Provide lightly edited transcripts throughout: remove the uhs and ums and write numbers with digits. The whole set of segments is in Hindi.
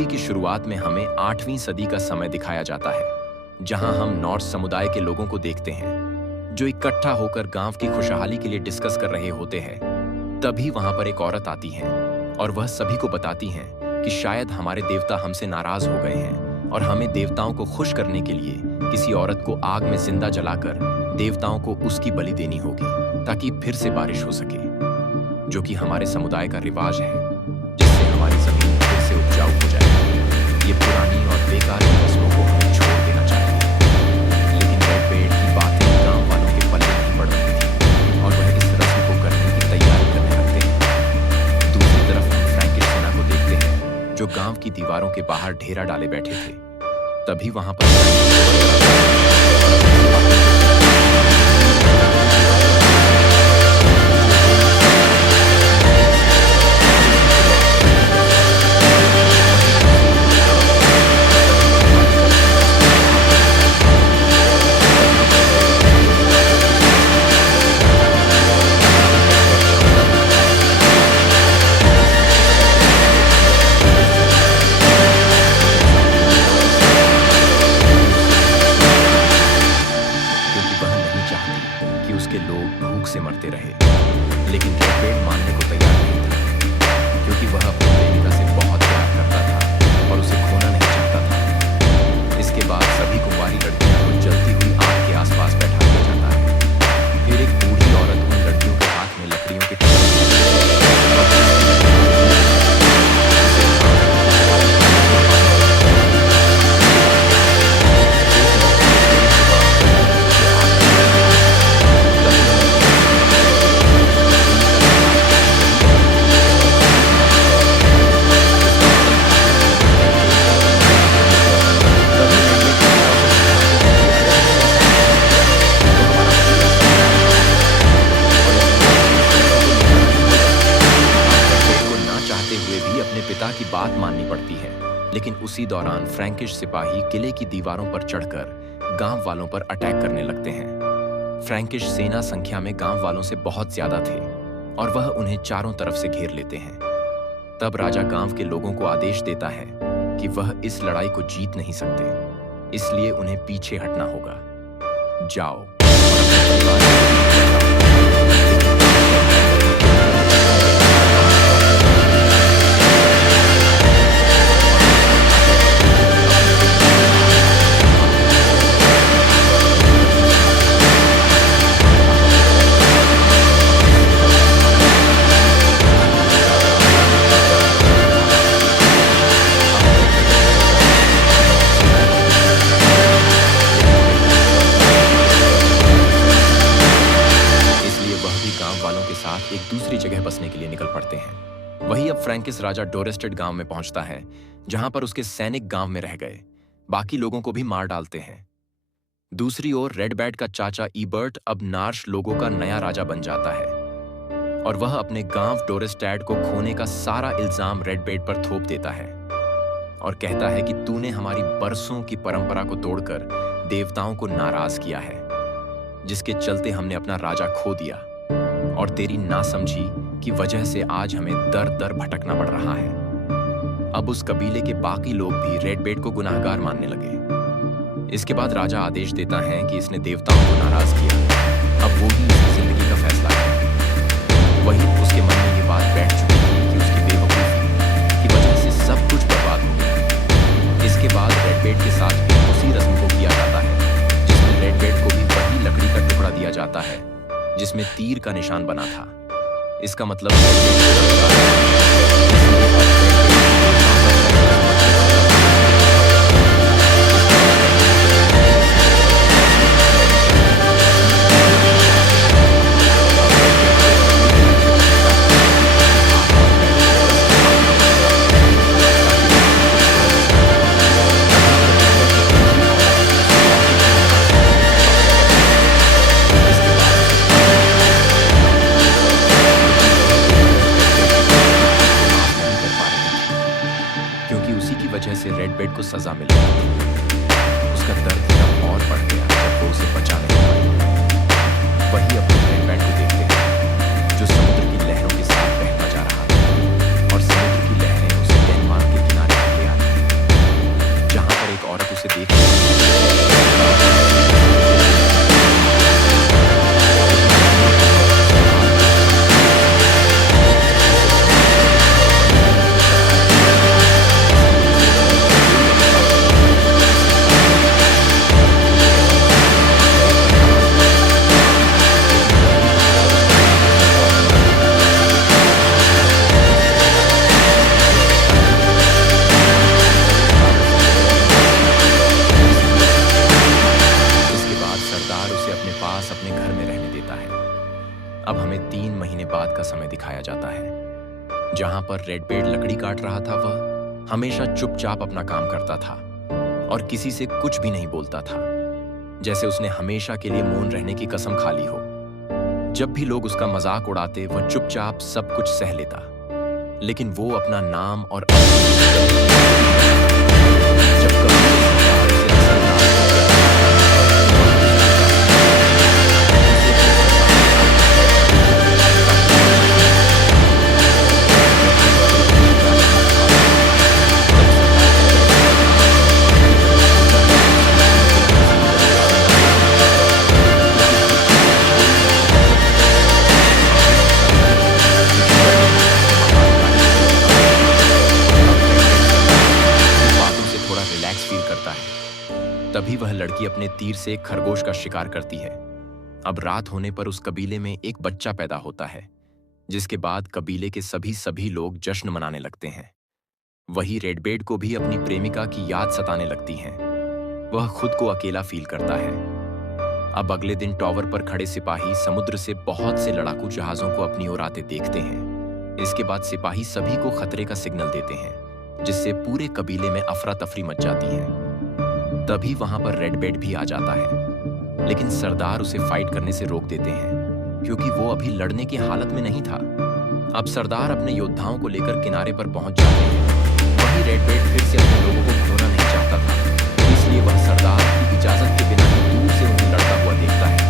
मूवी की शुरुआत में हमें 8वीं सदी का समय दिखाया जाता है, जहां हम नॉर्स समुदाय के लोगों को देखते हैं जो इकट्ठा होकर गांव की खुशहाली के लिए डिस्कस कर रहे होते हैं। तभी वहां पर एक औरत आती है और वह सभी को बताती है कि शायद हमारे देवता हमसे नाराज हो गए हैं और हमें देवताओं को खुश करने के लिए किसी औरत को आग में जिंदा जलाकर देवताओं को उसकी बलि देनी होगी ताकि फिर से बारिश हो सके, जो कि हमारे समुदाय का रिवाज है, जिससे हमारी जमीन फिर से उपजाऊ हो जाए। ये पुरानी और बेकार रस्मों को हमें छोड़ देना चाहिए। लेकिन रेडबेड की बातें गांव वालों के पल्ले नहीं पड़ रही थी और वह इस रस्म को करने की तैयारी करने लगते हैं। दूसरी तरफ हम फ्रैंकिश सेना को देखते हैं जो गांव की दीवारों के बाहर ढेरा डाले बैठे थे। तभी वहां पर उसके लोग भूख से मरते रहे। लेकिन रेडबेड मानने को तैयार नहीं था, क्योंकि वह अपनी प्रेमिका से बहुत प्यार करता था और उसे खोना नहीं चाहता था। इसके बाद सभी कुंवारी लड़कियों को जलती हुई आग के आसपास बैठा दिया जाता है। फिर एक बूढ़ी औरत उन लड़कियों के हाथ में लकड़ियों के पिता की बात माननी पड़ती है। लेकिन उसी दौरान फ्रैंकिश सिपाही किले की दीवारों पर चढ़कर गांव वालों पर अटैक करने लगते हैं। फ्रैंकिश सेना संख्या में गांव वालों से बहुत ज्यादा थे और वह उन्हें चारों तरफ से घेर लेते हैं। तब राजा गांव के लोगों को आदेश देता है कि वह इस लड़ाई को जीत नहीं सकते, इसलिए उन्हें पीछे हटना होगा। जाओ। एक दूसरी जगह बसने के लिए निकल पड़ते हैं। वही अब फ्रैंकिस राजा डोरेस्टेड गांव में पहुंचता है, जहां पर उसके सैनिक गांव में रह गए बाकी लोगों को भी मार डालते हैं। दूसरी ओर रेडबेड का चाचा ईबर्ट अब नार्श लोगों का नया राजा बन जाता है और वह अपने गांव डोरेस्टेड को खोने का सारा इल्जाम रेडबेड पर थोप देता है और कहता है कि तूने हमारी बरसों की परंपरा को तोड़कर देवताओं को नाराज किया है, जिसके चलते हमने अपना राजा खो दिया और तेरी नासमझी की वजह से आज हमें दर दर भटकना पड़ रहा है। अब उस कबीले के बाकी लोग भी रेडबेड को गुनाहगार मानने लगे। इसके बाद राजा आदेश देता है कि इसने देवताओं को नाराज किया, अब वो ही इसकी जिंदगी का फैसला है। वही उसके मन में ये बात बैठ चुकी थी कि उसकी बेवकूफी की वजह से सब कुछ बर्बाद हो गया। इसके बाद रेडबेड के साथ भी उसी रस्म को किया जाता है, जिसमें रेडबेड को भी वही लकड़ी का टुकड़ा दिया जाता है जिसमें तीर का निशान बना था। इसका मतलब वजह से रेडबेड को सजा मिल गई। उसका दर्द तब और बढ़ गया जब वो उसे बचा नहीं पाई। वही अपने रेडबेड को देखते हैं जो समुद्र की लहरों के साथ बहता जा रहा था और समुद्र की लहरें उसे डेनमार्क के किनारे ले आई। का समय दिखाया जाता है। जहां पर रेडबेड लकड़ी काट रहा था, वह हमेशा चुपचाप अपना काम करता था और किसी से कुछ भी नहीं बोलता था, जैसे उसने हमेशा के लिए मौन रहने की कसम खा ली हो। जब भी लोग उसका मजाक उड़ाते, वह चुपचाप सब कुछ सह लेता, लेकिन वो अपना नाम और जब कभी तभी वह लड़की अपने तीर से एक खरगोश का शिकार करती है। अब रात होने पर उस कबीले में एक बच्चा पैदा होता है, जिसके बाद कबीले के सभी लोग जश्न मनाने लगते हैं। वही रेडबेड को भी अपनी प्रेमिका की याद सताने लगती है। वह खुद को अकेला फील करता है। अब अगले दिन टॉवर पर खड़े सिपाही समुद्र से बहुत से लड़ाकू जहाजों को अपनी ओर आते देखते हैं। इसके बाद सिपाही सभी को खतरे का सिग्नल देते हैं, जिससे पूरे कबीले में अफरा तफरी मच जाती है। तभी वहां पर रेडबेड भी आ जाता है, लेकिन सरदार उसे फाइट करने से रोक देते हैं, क्योंकि वो अभी लड़ने की हालत में नहीं था। अब सरदार अपने योद्धाओं को लेकर किनारे पर पहुंच जाते हैं। वही रेडबेड फिर से अपने लोगों को खोना नहीं चाहता था, इसलिए वह सरदार की इजाजत के बिना ही दूर से उन्हें लड़ता हुआ देखता है।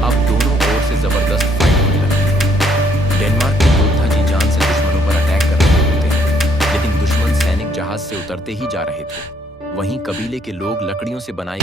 अब दोनों ओर से जबरदस्त फाइट होने लगती है। डेनमार्क के योद्धा जी जान से दुश्मनों पर अटैक कर रहे होते हैं, लेकिन दुश्मन सैनिक जहाज से उतरते ही जा रहे थे। वहीं कबीले के लोग लकड़ियों से बनाई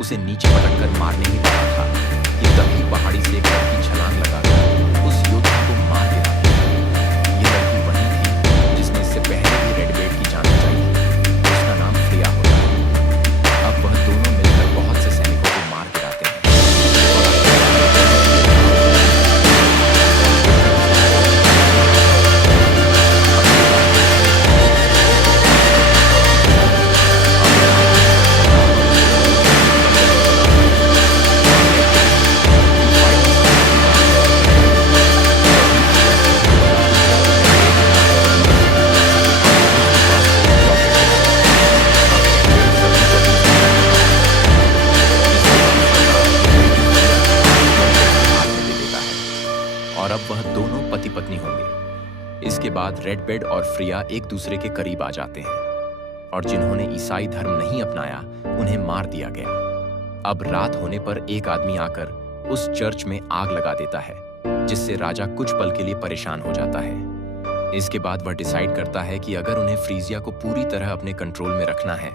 उसे नीचे पटककर मारने ही वाला था कि तभी पहाड़ी से एक लड़की छलांग लगाकर उस योद्धा को मार गिराती है। ये लड़की वही थी जिसने इससे पहले भी रेडबेड की जान बचाई थी। उसका नाम फ्रिया होता है। अब वह दोनों मिलकर बहुत से सैनिकों को मार गिराते हैं। और अब वह दोनों पति पत्नी होंगे। इसके बाद रेडबेड और फ्रिया एक दूसरे के करीब आ जाते हैं, और जिन्होंने ईसाई धर्म नहीं अपनाया उन्हें मार दिया गया। अब रात होने पर एक आदमी आकर उस चर्च में आग लगा देता है, जिससे राजा कुछ पल के लिए परेशान हो जाता है। इसके बाद वह डिसाइड करता है कि अगर उन्हें फ्रीजिया को पूरी तरह अपने कंट्रोल में रखना है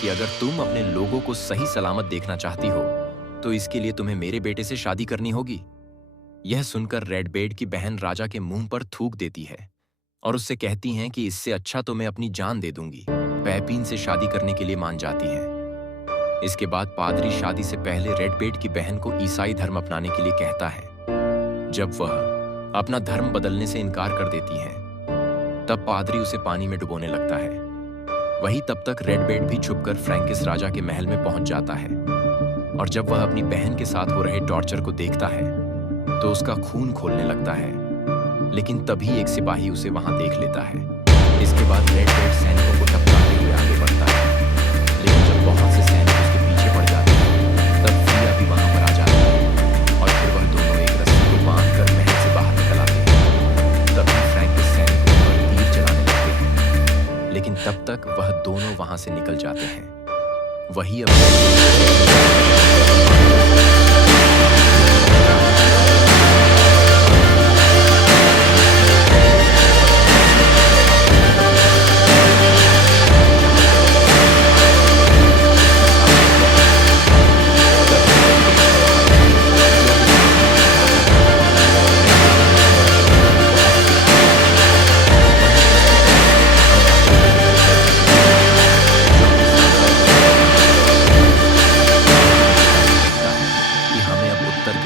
कि अगर तुम अपने लोगों को सही सलामत देखना चाहती हो तो इसके लिए तुम्हें मेरे बेटे से शादी करनी होगी। यह सुनकर रेडबेड की बहन राजा के मुंह पर थूक देती है और उससे कहती हैं कि इससे अच्छा तो मैं अपनी जान दे दूंगी। पैपीन से शादी करने के लिए मान जाती हैं। इसके बाद पादरी शादी से पहले रेडबेड की बहन को ईसाई धर्म अपनाने के लिए कहता है। जब वह अपना धर्म बदलने से इनकार कर देती है, तब पादरी उसे पानी में डुबोने लगता है। वही तब तक रेडबेड भी छुपकर फ्रैंकिस राजा के महल में पहुंच जाता है, और जब वह अपनी बहन के साथ हो रहे टॉर्चर को देखता है तो उसका खून खोलने लगता है। लेकिन तभी एक सिपाही उसे वहां देख लेता है। इसके बाद रेडबेड सैनिकों को टपकाते हुए आगे बढ़ता है, लेकिन जब बहुत से सैनिक उसके पीछे पड़ जाते हैं। तब फिया भी वहां पर आ जाती है और फिर वह दोनों एक रस्सी को बांधकर महल से बाहर निकल आते हैं। तभी फ्रैंकिस सैनिकों पर तीर चलाने लगते हैं, लेकिन तब तक वह दोनों वहां से निकल जाते हैं। वही अब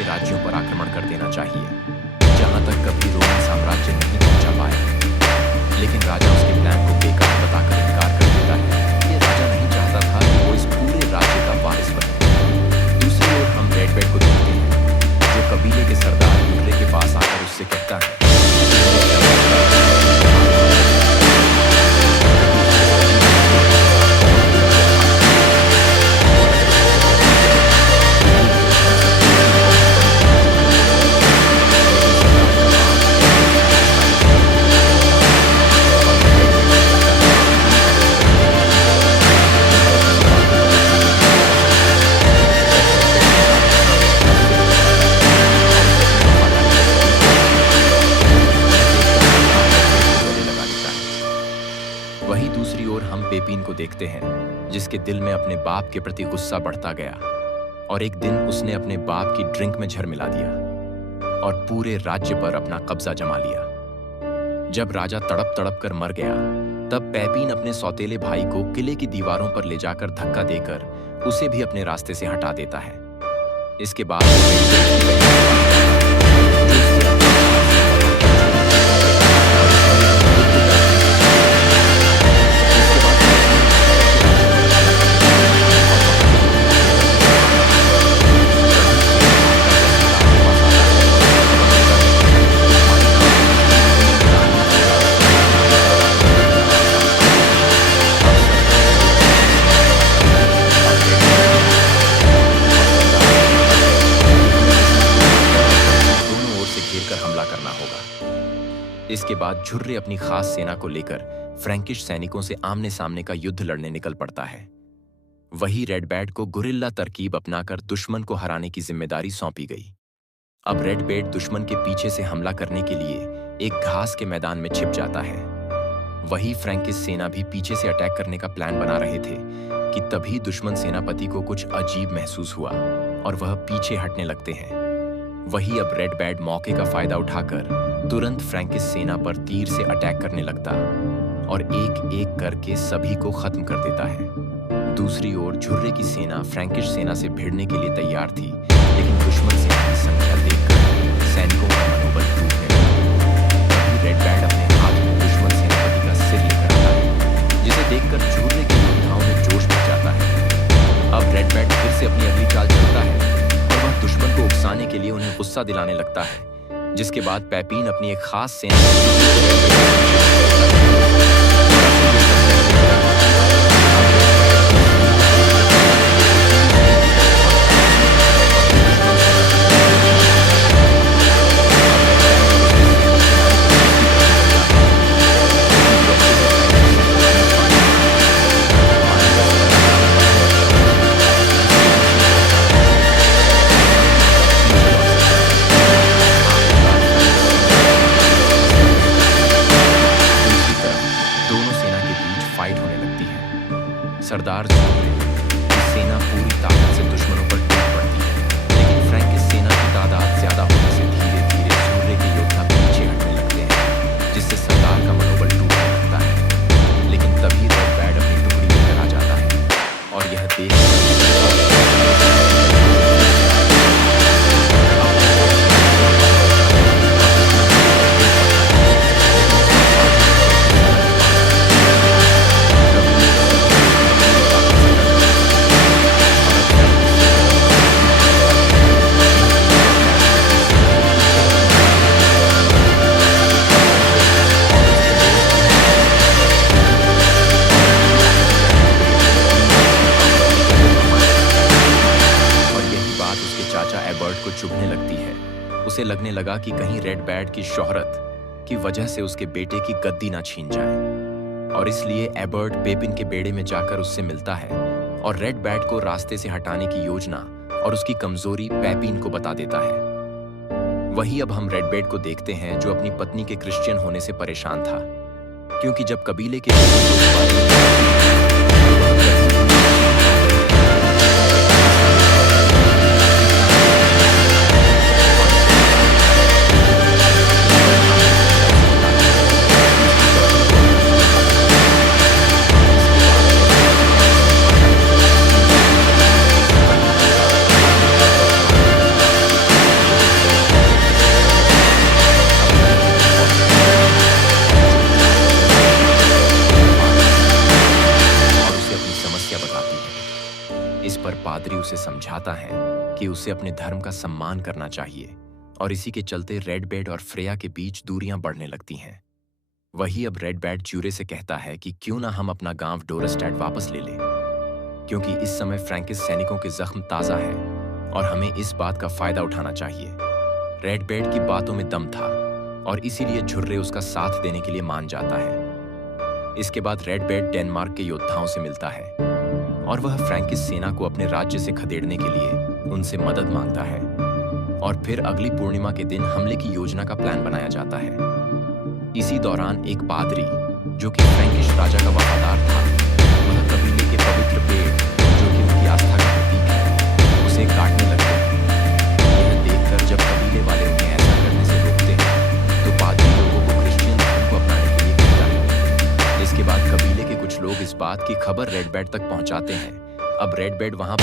राज्यों पर आक्रमण कर देना चाहिए, जहां तक कभी रोमन साम्राज्य नहीं पहुंचा पाया। लेकिन राजा उसके प्लान को बेकार बताकर इनकार कर देता है। ये राजा नहीं चाहता था कि वो इस पूरे राज्य का वारिस बने। दूसरी ओर हम रेडबेड को देखते हैं, जो कबीले के सरदार यूट्रे के पास आकर उससे कहता है वहीं दूसरी ओर हम पेपिन को देखते हैं, जिसके दिल में अपने बाप के प्रति गुस्सा बढ़ता गया और एक दिन उसने अपने बाप की ड्रिंक में जहर मिला दिया और पूरे राज्य पर अपना कब्जा जमा लिया। जब राजा तड़प तड़प कर मर गया, तब पेपिन अपने सौतेले भाई को किले की दीवारों पर ले जाकर धक्का देकर उसे भी अपने रास्ते से हटा देता है। इसके बाद इसके बाद झुर्रे अपनी खास सेना को लेकर फ्रैंकिश सैनिकों से आमने सामने का युद्ध लड़ने निकल पड़ता है। वही रेडबैड को गुरिल्ला तरकीब अपनाकर दुश्मन को हराने की जिम्मेदारी सौंपी गई। अब रेडबैड दुश्मन के पीछे से हमला करने के लिए एक घास के मैदान में छिप जाता है। वही फ्रैंकिश सेना भी पीछे से अटैक करने का प्लान बना रहे थे कि तभी दुश्मन सेनापति को कुछ अजीब महसूस हुआ और वह पीछे हटने लगते हैं। वही अब रेडबैड मौके का फायदा उठाकर तुरंत फ्रैंकिश सेना पर तीर से अटैक करने लगता और एक एक करके सभी को खत्म कर देता है। दूसरी ओर झुर्रे की सेना फ्रैंकिश सेना से भिड़ने के लिए तैयार थी, लेकिन दुश्मन सेना की संख्या देखकर सैनिकों का मनोबल टूटने लगा। तभी रेडबैड अपने हाथ में दुश्मन सेनापति का सिर लेकर आता है, जिसे देखकर झुर्रे के योद्धाओं में जोश भर जाता है। अब रेडबैड फिर से अपनी अगली चाल चलता है और वह दुश्मन को उकसाने के लिए उन्हें गुस्सा दिलाने लगता है, जिसके बाद पेपिन अपनी एक खास सेना उसे लगने लगा कि कहीं रेड बैड की शोहरत की वजह से उसके बेटे की गद्दी ना छीन जाए, और इसलिए एबर्ट पेपिन के बेड़े में जाकर उससे मिलता है और रेड बैड को रास्ते से हटाने की योजना और उसकी कमजोरी पेपिन को बता देता है। वही अब हम रेड बैड को देखते हैं जो अपनी पत्नी के क्रिश्चियन होने से परेशान था, क्योंकि जब कबीले के पादरी उसे समझाता है कि उसे अपने धर्म का सम्मान करना चाहिए, और इसी के चलते रेड बैड और फ्रेया के बीच दूरियां बढ़ने लगती हैं। वही अब रेड बैड च्यूरे से कहता है कि क्यों ना हम अपना गांव डोरस्टैड वापस ले लें, क्योंकि इस समय फ्रैंकिस सैनिकों के जख्म ताजा है और हमें इस बात का फायदा उठाना चाहिए। रेड बैड की बातों में दम था और इसीलिए झुर्रे उसका साथ देने के लिए मान जाता है। इसके बाद रेड बैड डेनमार्क के योद्धाओं से मिलता है और वह फ्रैंकिस सेना को अपने राज्य से खदेड़ने के लिए उनसे मदद मांगता है, और फिर अगली पूर्णिमा के दिन हमले की योजना का प्लान बनाया जाता है। इसी दौरान एक पादरी जो कि फ्रैंकिश राजा का वफादार था, वह कबीले के पवित्र पेड़ जो कि उनकी आस्था का प्रतीक है, उसे काटने लगते हैं। यह देखकर जब कबीले वाले उन्हें ऐसा करने से रोकते हैं तो पादरी लोगों को क्रिश्चियन धर्म को अपनाने के लिए कहता है। इसके बाद कबीले के कुछ लोग इस बात की खबर रेड बैड तक पहुंचाते हैं। अब रेड बैड वहां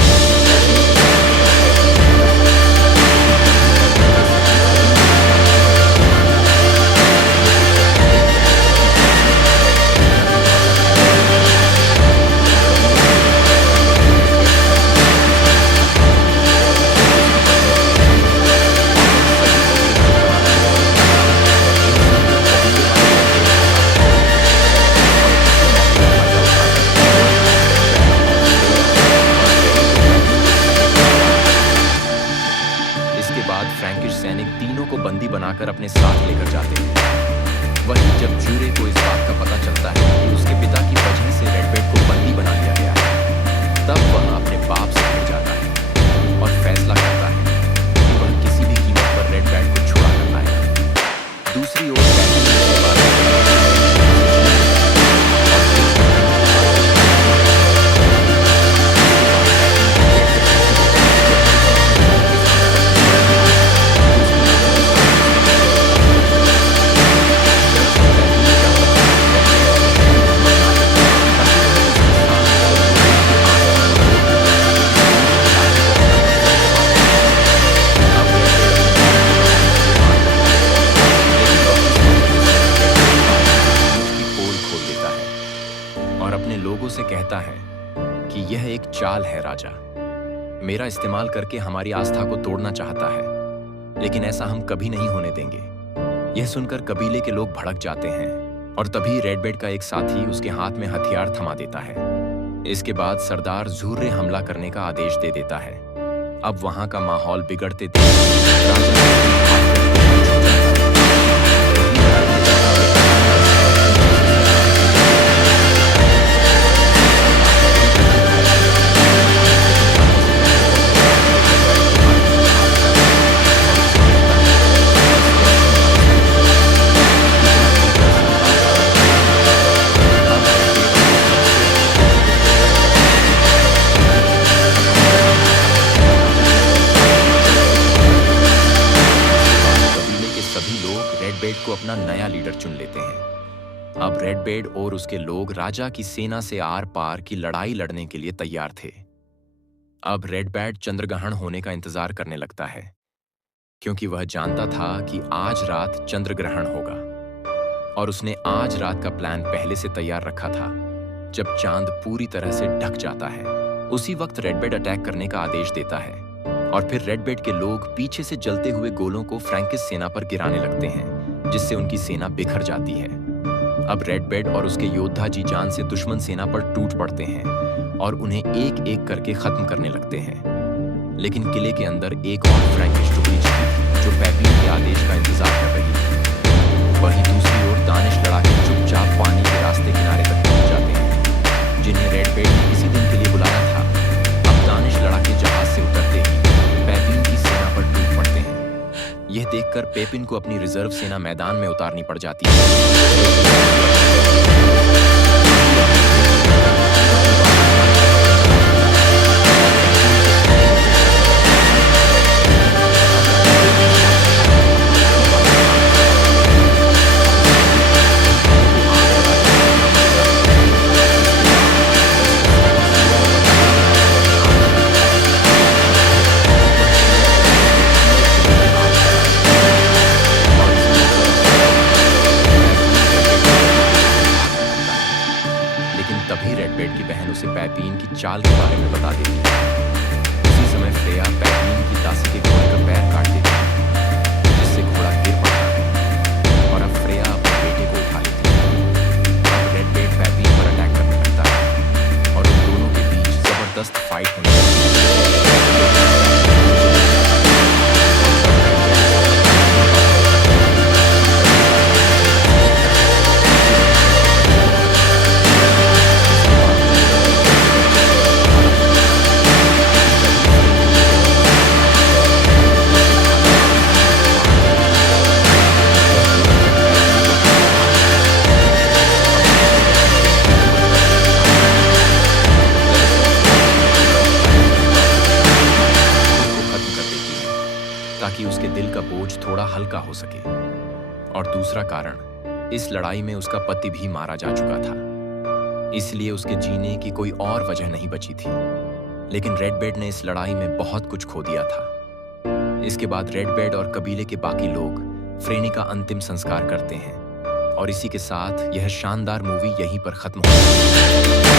फ्रैंकिश सैनिक तीनों को बंदी बनाकर अपने साथ लेकर जाते हैं। वहीं जब च्यूरे को इस बात का पता चलता है कि उसके पिता की वजह से रेड बैड को बंदी बना लिया गया है, तब वह अपने बाप से मिल जाता है और फैसला करता है कि वह किसी भी कीमत पर रेड बैड को छुड़ा कर लाएगा। दूसरी ओर से कहता है कि यह एक चाल है राजा, मेरा इस्तेमाल करके हमारी आस्था को तोड़ना चाहता है, लेकिन ऐसा हम कभी नहीं होने देंगे। यह सुनकर कबीले के लोग भड़क जाते हैं और तभी रेड बैड का एक साथी उसके हाथ में हथियार थमा देता है। इसके बाद सरदार झुर्रे हमला करने का आदेश दे देता है। अब वहां का माहौल बिगड़ते को अपना नया लीडर चुन लेते हैं। अब रेड बैड और उसके लोग राजा की सेना से आर पार की लड़ाई लड़ने के लिए तैयार थे। अब रेड बैड चंद्रग्रहण होने का इंतजार करने लगता है, क्योंकि वह जानता था कि आज रात चंद्रग्रहण होगा, और उसने आज रात का प्लान पहले से तैयार रखा था। जब चांद पूरी तरह से ढक जाता है, उसी वक्त रेड बैड अटैक करने का आदेश देता है, और फिर रेड बैड के लोग पीछे से जलते हुए गोलों को फ्रैंकिस सेना पर गिराने लगते हैं, जिससे उनकी सेना बिखर जाती है। अब रेड बैड और उसके योद्धा जी जान से दुश्मन सेना पर टूट पड़ते हैं और उन्हें एक एक करके खत्म करने लगते हैं। लेकिन किले के अंदर एक और फ्रैंकिश टुकड़ी छिपी थी जो पेपिन देखकर पेपिन को अपनी रिजर्व सेना मैदान में उतारनी पड़ जाती है। लेकिन तभी रेडबेड की बहन उसे पैपीन की चाल के बारे में बता देती है। उसी समय फ्रेया पैपीन की दासी के घोड़े का पैर काट देती है, जिससे घोड़ा गिर पड़ता है और अब फ्रेया अपने बेटे को उठा लेती है। अब रेडबेड पैपीन पर अटैक करने लगता है और उन दोनों के बीच जबरदस्त फाइट होने लगती है। ताकि उसके दिल का बोझ थोड़ा हल्का हो सके। और दूसरा कारण, इस लड़ाई में उसका पति भी मारा जा चुका था, इसलिए उसके जीने की कोई और वजह नहीं बची थी। लेकिन रेडबेड ने इस लड़ाई में बहुत कुछ खो दिया था। इसके बाद रेडबेड और कबीले के बाकी लोग फ्रेनी का अंतिम संस्कार करते हैं और इसी के साथ यह शानदार मूवी यहीं पर खत्म हो जाती है।